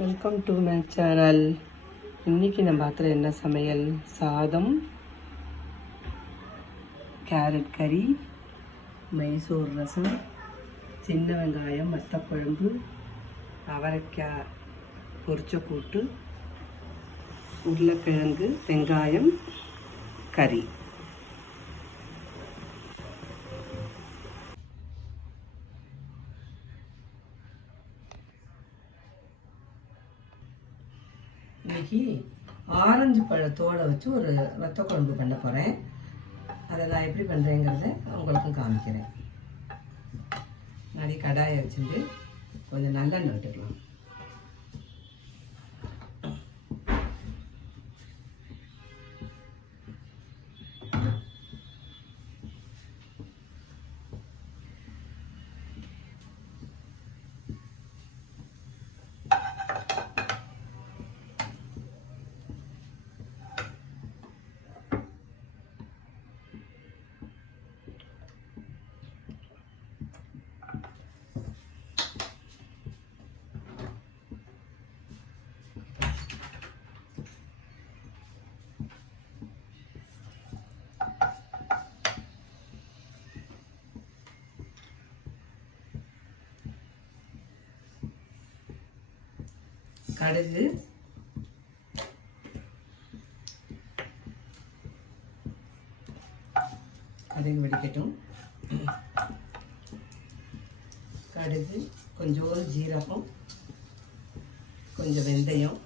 Welcome to my channel இன்னைக்கு நம்ம பார்க்குற என்ன சமையல்? சாதம் கேரட் கறி மைசூர் ரசம் சின்ன வெங்காயம் வத்தக்குழம்பு அவரைக்காய் பொரிச்ச கூட்டு உருளைக்கிழங்கு வெங்காயம் கறி. இன்னைக்கு ஆரஞ்சு பழத்தோடு வச்சு ஒரு வத்த குழம்பு பண்ண போகிறேன் அதை நான் எப்படி பண்ணுறேங்கிறத உங்களுக்கும் காமிக்கிறேன். முன்னாடி கடாயை வச்சுட்டு கொஞ்சம் நல்லெண்ணெய் விட்டுக்கலாம். கடுகு. அதையும் வெடிக்கட்டும். கடுகு கொஞ்சோண்டு ஜீரகம் கொஞ்சம் வெந்தயம்.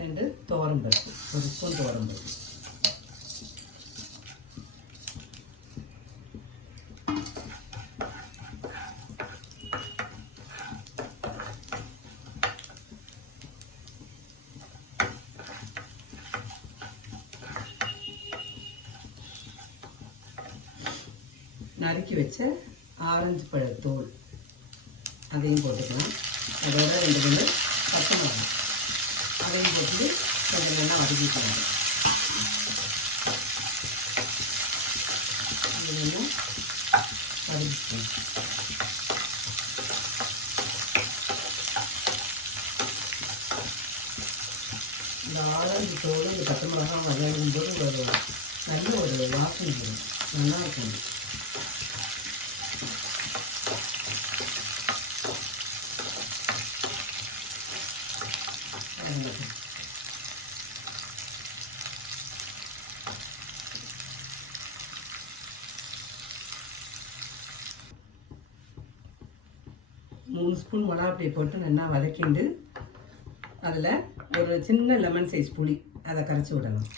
ரெண்டு தோரம்பருப்பு ஒரு ஸ்பூன் தோரம்பருப்பு நறுக்கி வச்ச ஆரஞ்சு பழத்தோல் அதையும் போட்டுக்கலாம். அதோட ரெண்டு ரெண்டு பச்சை மிளகாய். அதையும் போட்டு கொஞ்சம் நல்லா வதக்கிக்கலாம். இதுலையும் வதக்கிக்கலாம். இந்த ஆரஞ்சு தோல் இந்த பச்சை மிளகாய் வதங்கும் போது ஒரு நல்ல ஒரு வாசனை வரும். நல்லா இருக்கும். மூணு ஸ்பூன் மிளகாப்பொடி போட்டு நல்லா வதக்கிண்டு அதில் ஒரு சின்ன லெமன் சைஸ் புளி அதை கரைச்சி விடணும்.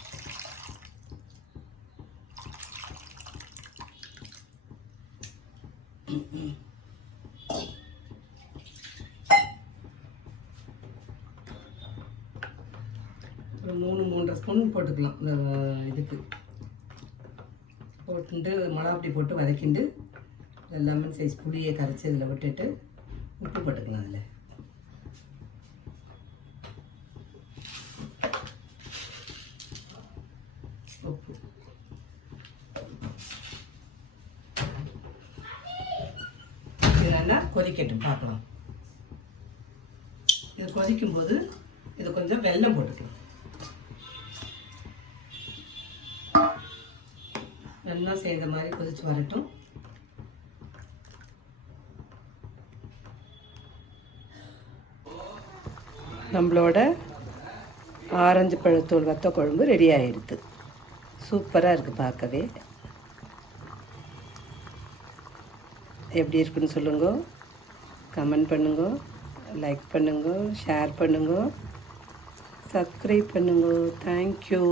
ஒரு மூணு மூன்றரை ஸ்பூன் போட்டுக்கலாம். இந்த இதுக்கு. போட்டுட்டு மிளகாப்பொடி போட்டு வதக்கிண்டு லெமன் சைஸ் புளியை கரைச்சி இதில் விட்டுட்டு உப்பு போட்டுக்கலாம் அதில். உப்பு. நல்லா கொதிக்கட்டும் பார்க்கலாம். இது கொதிக்கும் போது இது கொஞ்சம் வெல்லம் போட்டுக்கலாம். வெள்ளம் செய்த மாதிரி கொதிச்சு வரட்டும். நம்மளோட ஆரஞ்சு பழத்தூள் வத்த குழம்பு ரெடி ஆகிடுது சூப்பராக இருக்குது பார்க்கவே. எப்படி இருக்குன்னு சொல்லுங்க. கமெண்ட் பண்ணுங்க. லைக் பண்ணுங்க. ஷேர் பண்ணுங்க. சப்ஸ்கிரைப் பண்ணுங்க. தேங்க்யூ